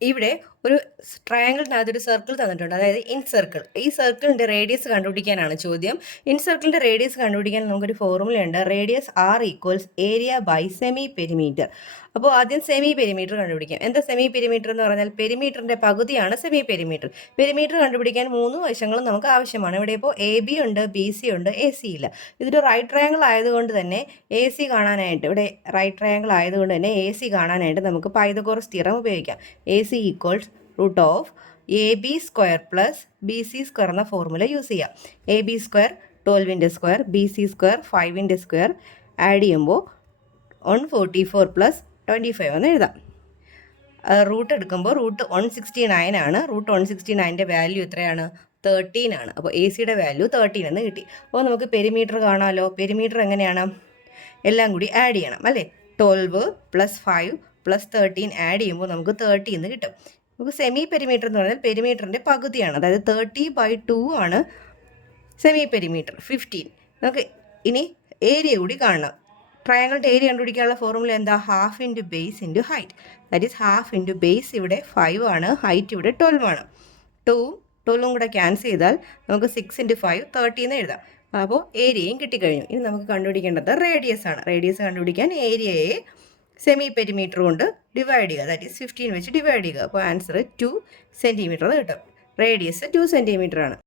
ഇവിടെ ഒരു ട്രയാങ്കിളിനകത്ത് ഒരു സർക്കിൾ തന്നിട്ടുണ്ട്, അതായത് ഇൻ സർക്കിൾ. ഈ സർക്കിളിൻ്റെ റേഡിയസ് കണ്ടുപിടിക്കാനാണ് ചോദ്യം. ഇൻ സർക്കിളിൻ്റെ റേഡിയസ് കണ്ടുപിടിക്കാൻ നമുക്കൊരു ഫോർമുലയുണ്ട്, radius r equals area by semi perimeter. അപ്പോൾ ആദ്യം സെമി പെരിമീറ്റർ കണ്ടുപിടിക്കാം. എന്താ സെമി പെരിമീറ്റർ എന്ന് പറഞ്ഞാൽ പെരിമീറ്ററിൻ്റെ പകുതിയാണ് സെമി പെരിമീറ്റർ. പെരിമീറ്റർ കണ്ടുപിടിക്കാൻ 3 വശങ്ങളും നമുക്ക് ആവശ്യമാണ്. ഇവിടെ ഇപ്പോൾ എ ബി ഉണ്ട്, ബി സി ഉണ്ട്, എ സി ഇല്ല. ഇതൊരു റൈറ്റ് ട്രയാങ്കിൾ ആയതുകൊണ്ട് തന്നെ എ സി കാണാനായിട്ട്, ഇവിടെ റൈറ്റ് ട്രയാങ്കിൾ ആയതുകൊണ്ട് തന്നെ എ സി കാണാനായിട്ട് നമുക്ക് പൈതഗോറസ് തിയറം ഉപയോഗിക്കാം. A c equals root of a b square plus b c square എന്ന ഫോർമുല യൂസ് ചെയ്യാം. എ ബി സ്ക്വയർ 12ൻ്റെ സ്ക്വയർ, ബി സി സ്ക്വയർ 5ൻ്റെ സ്ക്വയർ ആഡ് ചെയ്യുമ്പോൾ 144 പ്ലസ് 25 എന്ന് എഴുതാം. റൂട്ട് എടുക്കുമ്പോൾ റൂട്ട് 169 ആണ്. റൂട്ട് 169ൻ്റെ വാല്യൂ എത്രയാണ്? 13 ആണ്. അപ്പോൾ എ സിയുടെ വാല്യൂ 13 എന്ന് കിട്ടി. അപ്പോൾ നമുക്ക് പെരിമീറ്റർ കാണാമല്ലോ. പെരിമീറ്റർ എങ്ങനെയാണ്? എല്ലാം കൂടി ആഡ് ചെയ്യണം അല്ലേ. 12 പ്ലസ് 5 പ്ലസ് 13 ആഡ് ചെയ്യുമ്പോൾ നമുക്ക് 30 എന്ന് കിട്ടും. നമുക്ക് സെമി പെരിമീറ്റർ എന്ന് പറഞ്ഞാൽ പെരിമീറ്ററിൻ്റെ പകുതിയാണ്, അതായത് 30/2 ആണ് സെമി പെരിമീറ്റർ 15. നമുക്ക് ഇനി ഏരിയ കൂടി കാണണം. ട്രയാങ്കിളിൻ്റെ ഏരിയ കണ്ടുപിടിക്കാനുള്ള ഫോർമുല എന്താ? Half into base into height. That is half into base ഇവിടെ 5 ആണ്, ഹൈറ്റ് ഇവിടെ 12 ആണ്. 2ഉം 12ഉം കൂടെ ക്യാൻസൽ ചെയ്താൽ നമുക്ക് 6 ഇൻറ്റു 5 30 എന്ന് എഴുതാം. അപ്പോൾ ഏരിയയും കിട്ടിക്കഴിഞ്ഞു. ഇനി നമുക്ക് കണ്ടുപിടിക്കേണ്ടത് റേഡിയസ് ആണ്. റേഡിയസ് കണ്ടുപിടിക്കാൻ ഏരിയയെ സെമി പെരിമീറ്റർ കൊണ്ട് ഡിവൈഡ് ചെയ്യുക, ദാറ്റ് ഈസ് 15 വെച്ച് ഡിവൈഡ് ചെയ്യുക. അപ്പോൾ ആൻസർ 2 സെൻറ്റിമീറ്റർ കിട്ടും. റേഡിയസ് 2 സെൻറ്റിമീറ്റർ ആണ്.